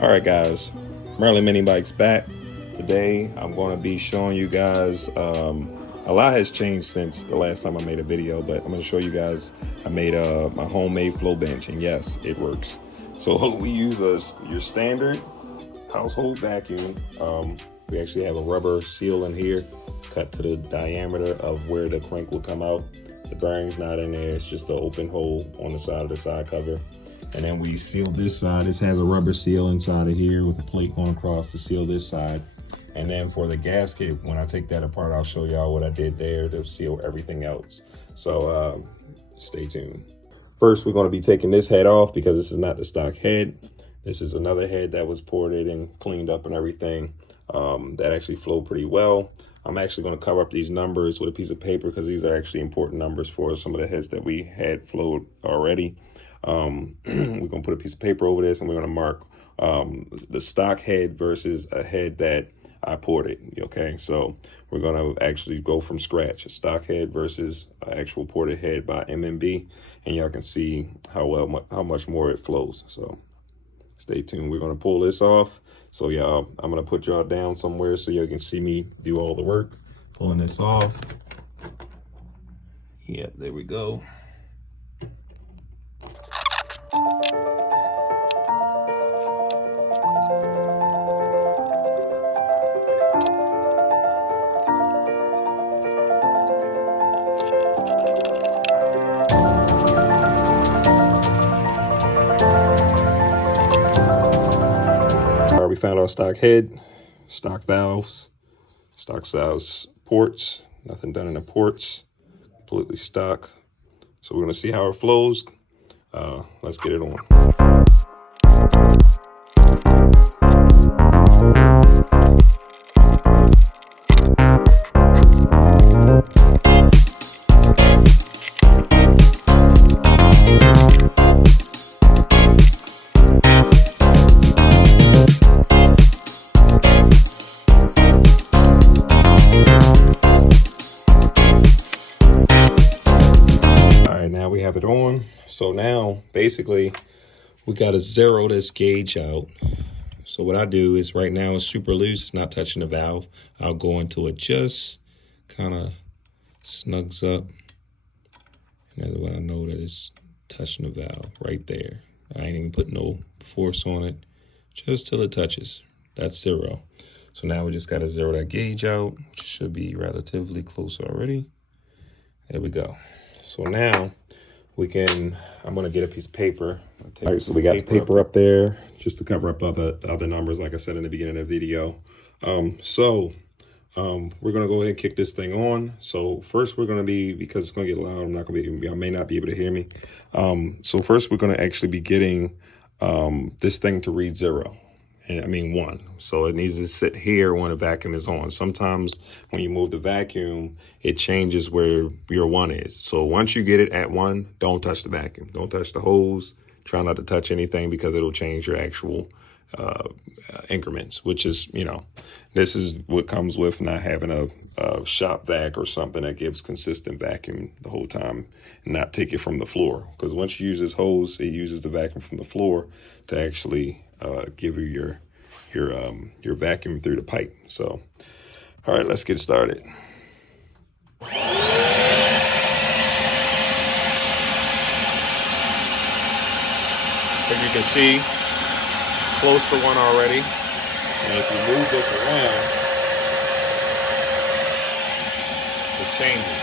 All right, guys, Merlin Mini Bikes back. Today, I'm going to be showing you guys, a lot has changed since the last time I made a video, but I'm going to show you guys, I made my homemade flow bench, and yes, it works. So we use your standard household vacuum. We actually have a rubber seal in here, cut to the diameter of where the crank will come out. The bearing's not in there, it's just an open hole on the side of the side cover. And then we seal this side. This has a rubber seal inside of here with a plate going across to seal this side. And then for the gasket, when I take that apart, I'll show y'all what I did there to seal everything else. So stay tuned. First, we're going to be taking this head off because this is not the stock head. This is another head that was ported and cleaned up and everything. That actually flowed pretty well. I'm actually going to cover up these numbers with a piece of paper because these are actually important numbers for some of the heads that we had flowed already. We're going to put a piece of paper over this and we're going to mark the stock head versus a head that I ported. Okay, so we're going to actually go from scratch, a stock head versus an actual ported head by MMB, and y'all can see how much more it flows. So stay tuned. We're going to pull this off. So y'all, I'm going to put y'all down somewhere so y'all can see me do all the work pulling this off. Yeah, there we go. We found our stock head, stock valves, stock size ports, nothing done in the ports, completely stock. So we're gonna see how it flows. Let's get it on. We have it on. So now basically we got to zero this gauge out. So what I do is right now it's super loose, it's not touching the valve. I'll go into it, just kind of snugs up, and that's when I know that it's touching the valve right there. I ain't even put no force on it, just till it touches. That's zero. So now we just got to zero that gauge out, which should be relatively close already. There we go. So now I'm gonna get a piece of paper. All right, so we got the paper up there just to cover up other numbers, like I said in the beginning of the video. We're gonna go ahead and kick this thing on. So first we're gonna be, because it's gonna get loud, I may not be able to hear me. So first we're gonna actually be getting this thing to read 0. And I mean 1. So it needs to sit here when the vacuum is on. Sometimes when you move the vacuum, it changes where your 1 is. So once you get it at 1, don't touch the vacuum. Don't touch the hose. Try not to touch anything because it'll change your actual increments, which is, this is what comes with not having a shop vac or something that gives consistent vacuum the whole time and not take it from the floor. Because once you use this hose, it uses the vacuum from the floor to actually give you your vacuum through the pipe. So, all right, let's get started. As you can see, close to 1 already. And if you move this around, it changes.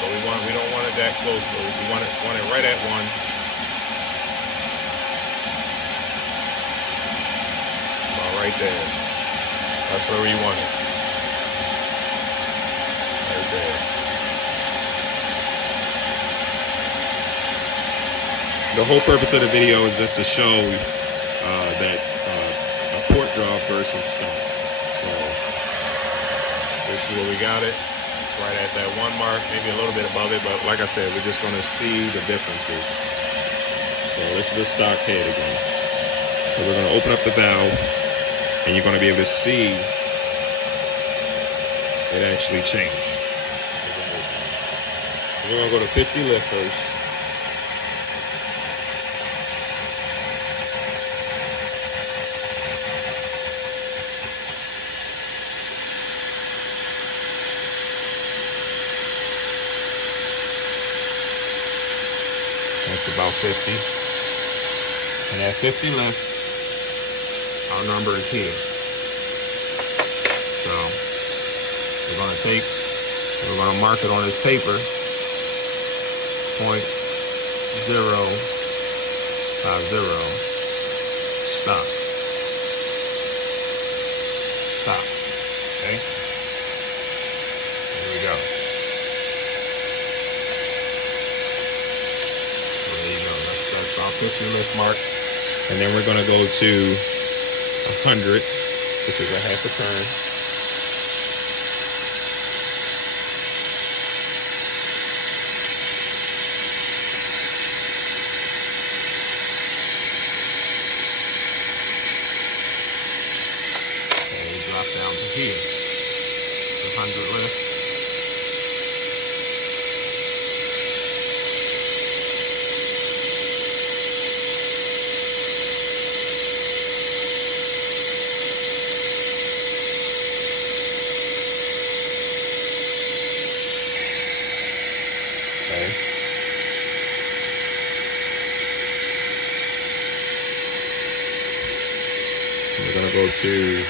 So we don't want it that close. So we want it right at 1. Right there. That's where we want it. Right there. The whole purpose of the video is just to show that a port draw versus stock. So this is where we got it. It's right at that 1 mark, maybe a little bit above it, but like I said, we're just going to see the differences. So this is the stock head again. So we're going to open up the valve, and you're going to be able to see it actually change. We're going to go to 50 lift first. That's about 50. And at 50 lift, our number is here. So we're gonna mark it on this paper, 0.050, stop. Stop, okay? There we go. So there you go, that's our 50 lift mark. And then we're gonna go to 100, which is a half a turn. Drop down to here, 100 lift. Okay. We're gonna go to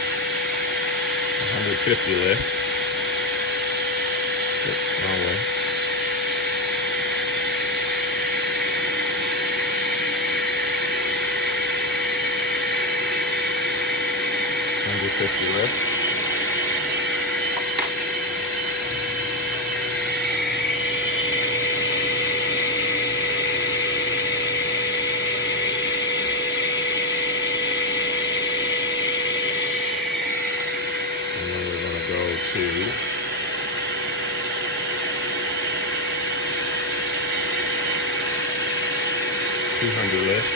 150 lift. Oops, wrong way. Lift. And then we're going to go to 200 lift.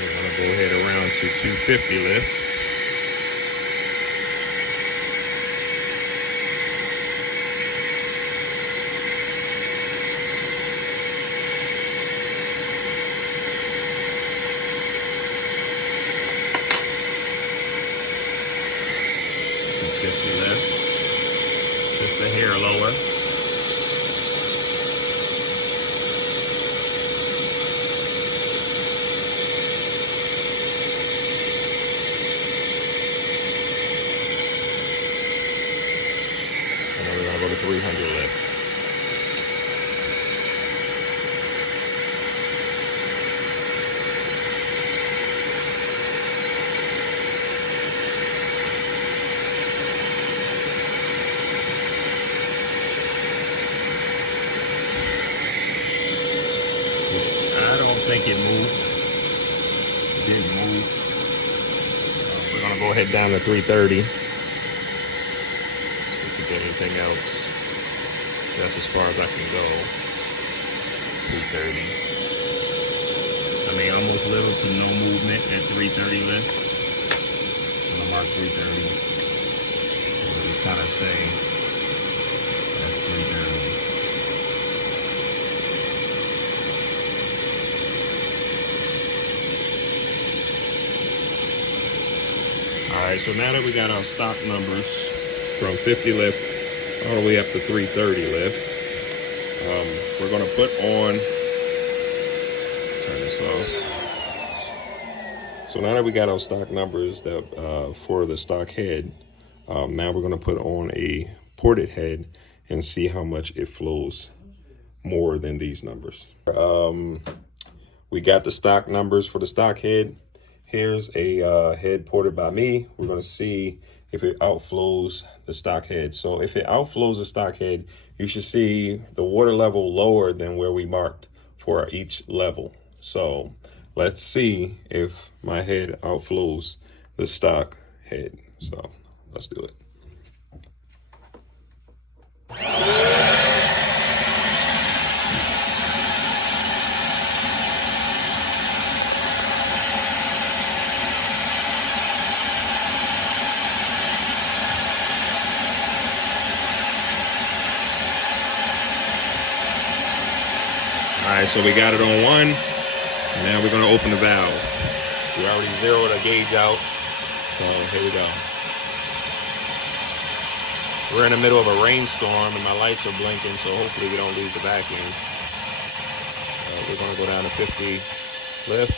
We're going to go ahead around to 250 lift. Just a hair lower. And then we're gonna go to 300 lift. I think it moved. It didn't move. We're gonna go ahead down to 330. See if we get anything else. That's as far as I can go. It's 330. I mean, almost little to no movement at 330 lift. I'm gonna mark 330. We'll just kind of say that's 330. All right, so now that we got our stock numbers from 50 lift all the way up to 330 lift, we're gonna put on, turn this off. So now that we got our stock numbers that for the stock head, now we're gonna put on a ported head and see how much it flows more than these numbers. We got the stock numbers for the stock head. Here's a head ported by me. We're gonna see if it outflows the stock head. So if it outflows the stock head, you should see the water level lower than where we marked for each level. So let's see if my head outflows the stock head. So let's do it. so we got it on 1. Now we're gonna open the valve. We already zeroed a gauge out, so here we go. We're in the middle of a rainstorm and my lights are blinking, so hopefully we don't lose the vacuum. We're gonna go down to 50 lift.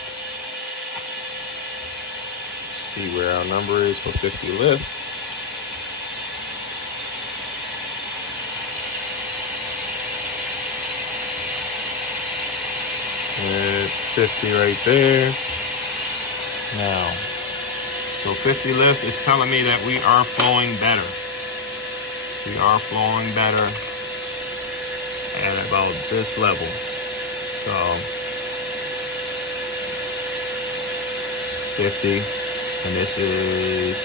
See where our number is for 50 lift. And 50 right there. Now, so 50 lift is telling me that we are flowing better. We are flowing better at about this level. So 50, and this is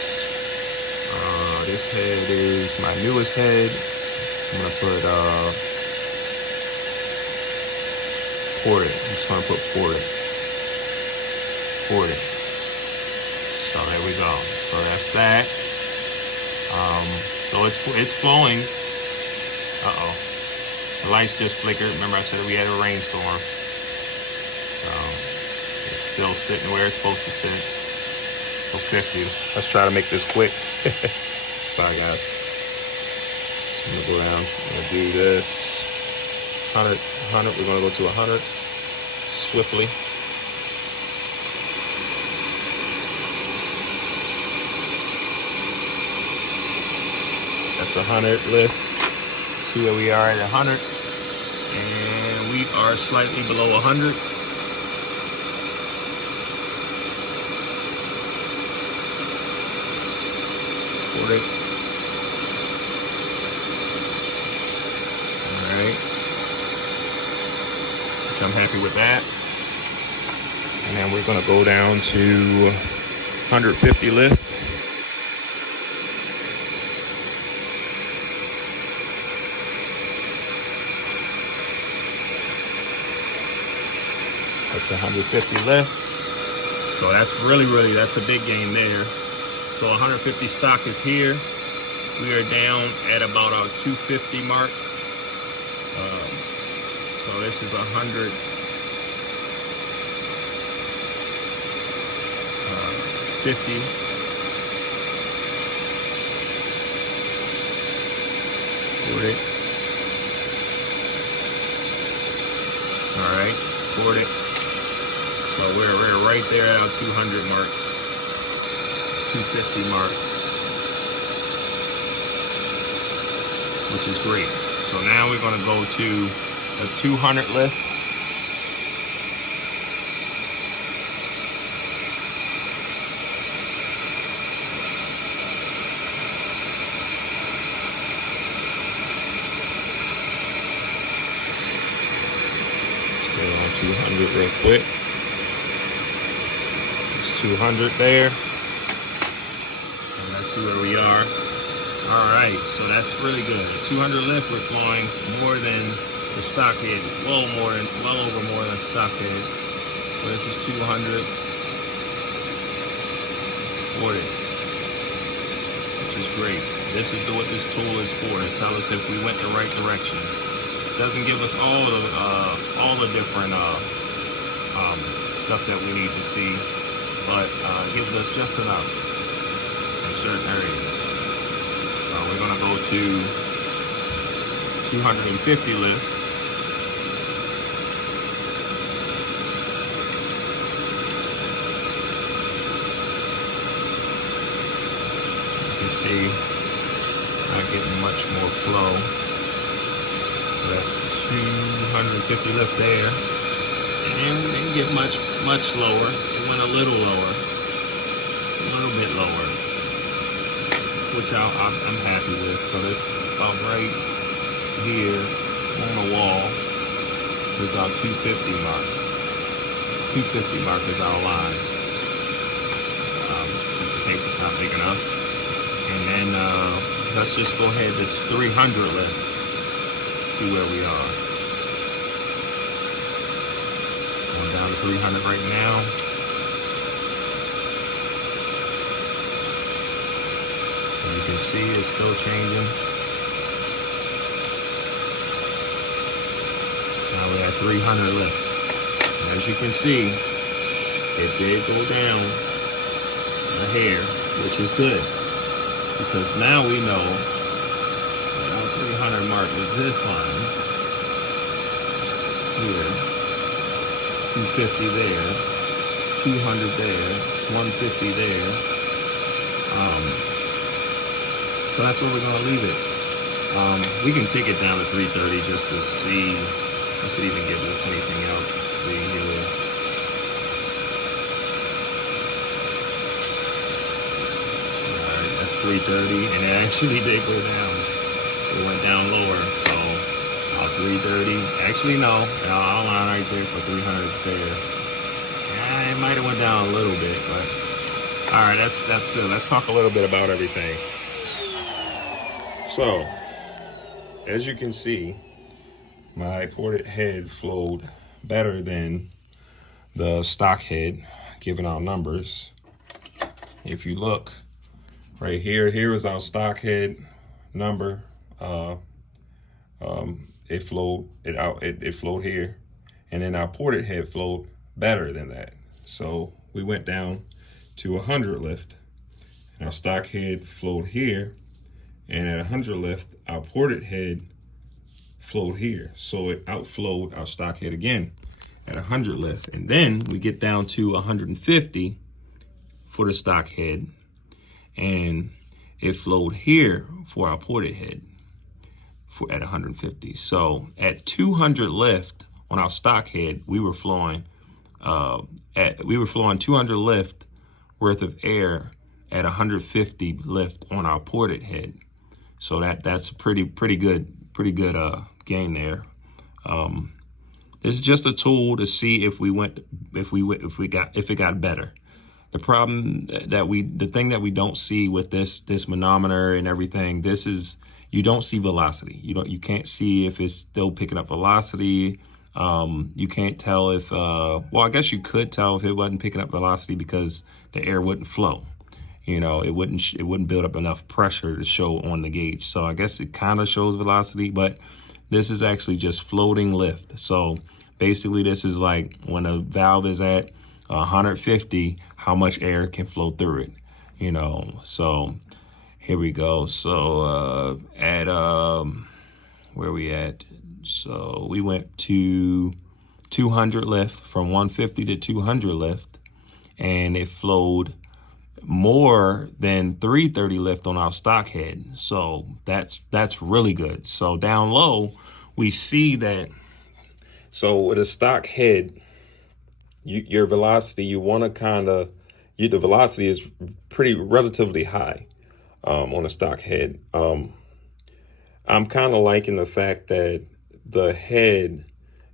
this head is my newest head. I'm gonna put ported. I'm just gonna put ported. So there we go. So that's that. So it's flowing. Uh-oh. The lights just flickered. Remember I said we had a rainstorm. So it's still sitting where it's supposed to sit. So 50. Let's try to make this quick. Sorry guys. So I'm gonna go down. I'm gonna do this. 100. We're gonna go to 100 swiftly. That's 100 lift. See where we are at 100. And we are slightly below 100. Alright. So I'm happy with that. And then we're going to go down to 150 lift. That's 150 lift. So that's really, that's a big gain there. So 150 stock is here. We are down at about our 250 mark. So this is 150. All right, board it. So we're right there at our 200 mark, 250 mark, which is great. So now we're going to go to a 200 lift. Stay on 200 real quick. 200 there, and let's see where we are. All right, so that's really good. At 200 lift, we're flowing more than the stock head, well over more than stock head. So this is 200, 40, which is great. This is what this tool is for, to tell us if we went the right direction. It doesn't give us all the different stuff that we need to see, but gives us just enough in certain areas. We're gonna go to 250 lift. You can see not getting much more flow. So that's 250 lift there. And we didn't get much lower. It went a little lower, a little bit lower, which I'm happy with. So this about right here on the wall is our 250 mark. 250 mark is our line, since the paper's not big enough. And then let's just go ahead to 300 lift. See where we are. Down to 300 right now. And you can see it's still changing. Now we're at 300 lift. As you can see, it did go down a hair, which is good, because now we know that our 300 mark was this line here, 250 there, 200 there, 150 there. So that's where we're gonna leave it. We can take it down to 330 just to see if it even gives us anything else to see here. Alright, that's 330, and it actually did go down. It went down lower, so 330. Actually, no, our line right there for 300 is there. Yeah, it might have went down a little bit, but alright, that's good. Let's talk a little bit about everything. So, as you can see, my ported head flowed better than the stock head, giving out numbers. If you look right here, here is our stock head number. It flowed here, and then our ported head flowed better than that. So we went down to 100 lift, and our stock head flowed here, and at 100 lift, our ported head flowed here. So it outflowed our stock head again at 100 lift. And then we get down to 150 for the stock head, and it flowed here for our ported head at 150. So at 200 lift on our stock head, we were flowing 200 lift worth of air at 150 lift on our ported head. So that's a pretty good gain there. This is just a tool to see if it got better. The problem the thing that we don't see with this manometer and everything, this is, you don't see velocity. You can't see if it's still picking up velocity. You can't tell if well, I guess you could tell if it wasn't picking up velocity, because the air wouldn't flow. You know, it wouldn't build up enough pressure to show on the gauge. So I guess it kind of shows velocity, but this is actually just floating lift. So basically this is like when a valve is at 150, how much air can flow through it, you know. So here we go. So at where we at? So we went to 200 lift, from 150 to 200 lift, and it flowed more than 330 lift on our stock head. So that's really good. So down low, we see that. So with a stock head, your velocity, you want to the velocity is relatively high on a stock head. I'm kind of liking the fact that the head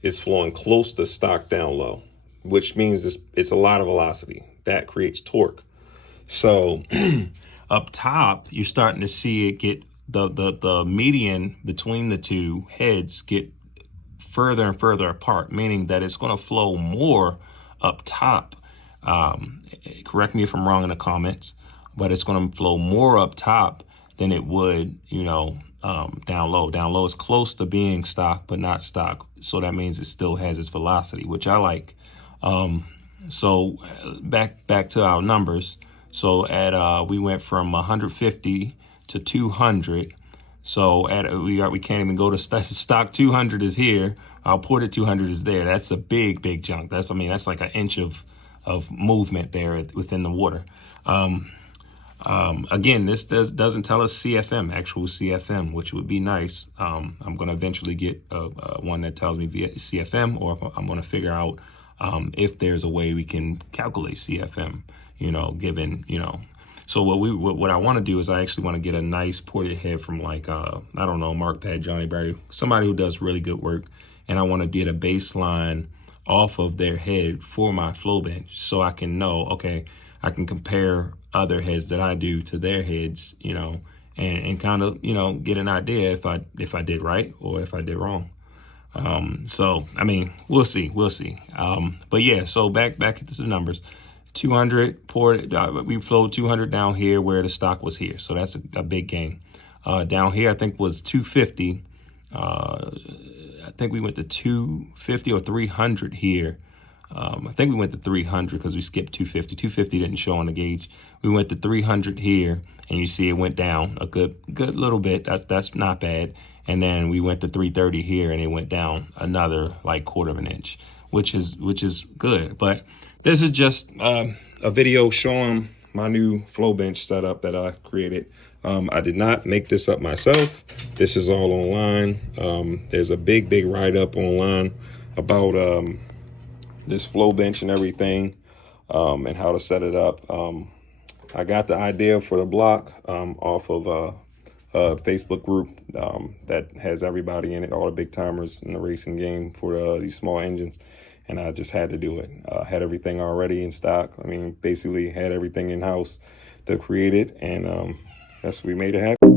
is flowing close to stock down low, which means it's a lot of velocity that creates torque. So up top, you're starting to see it get the median between the two heads get further and further apart, meaning that it's going to flow more up top. Correct me if I'm wrong in the comments, but it's going to flow more up top than it would, you know, down low. Down low is close to being stock, but not stock. So that means it still has its velocity, which I like. So back to our numbers. So at we went from 150 to 200. So we can't even go to stock 200 is here. Our ported 200 is there. That's a big jump. That's like an inch of movement there within the water. Again, this doesn't tell us CFM, actual CFM, which would be nice. I'm going to eventually get one that tells me via CFM, or I'm going to figure out if there's a way we can calculate CFM, you know, given, you know. So what I want to do is I actually want to get a nice ported head from like, I don't know, Mark Pad, Johnny Barry, somebody who does really good work. And I want to get a baseline off of their head for my flow bench, so I can know, okay, I can compare other heads that I do to their heads, you know, and kind of, you know, get an idea if I did right or if I did wrong. So, I mean, we'll see. But yeah, so back to the numbers. 200 poured, we flowed 200 down here where the stock was here. So that's a big gain. Down here, I think was 250. I think we went to 250 or 300 here. I think we went to 300 because we skipped 250. 250 didn't show on the gauge. We went to 300 here, and you see it went down a good little bit. That's not bad. And then we went to 330 here, and it went down another like 1/4 of an inch, which is good. But this is just a video showing my new flow bench setup that I created. I did not make this up myself. This is all online. There's a big write-up online about this flow bench and everything, and how to set it up. I got the idea for the block off of a Facebook group that has everybody in it, all the big timers in the racing game for these small engines. And I just had to do it. Had everything already in stock. I mean, basically had everything in house to create it, and we made it happen.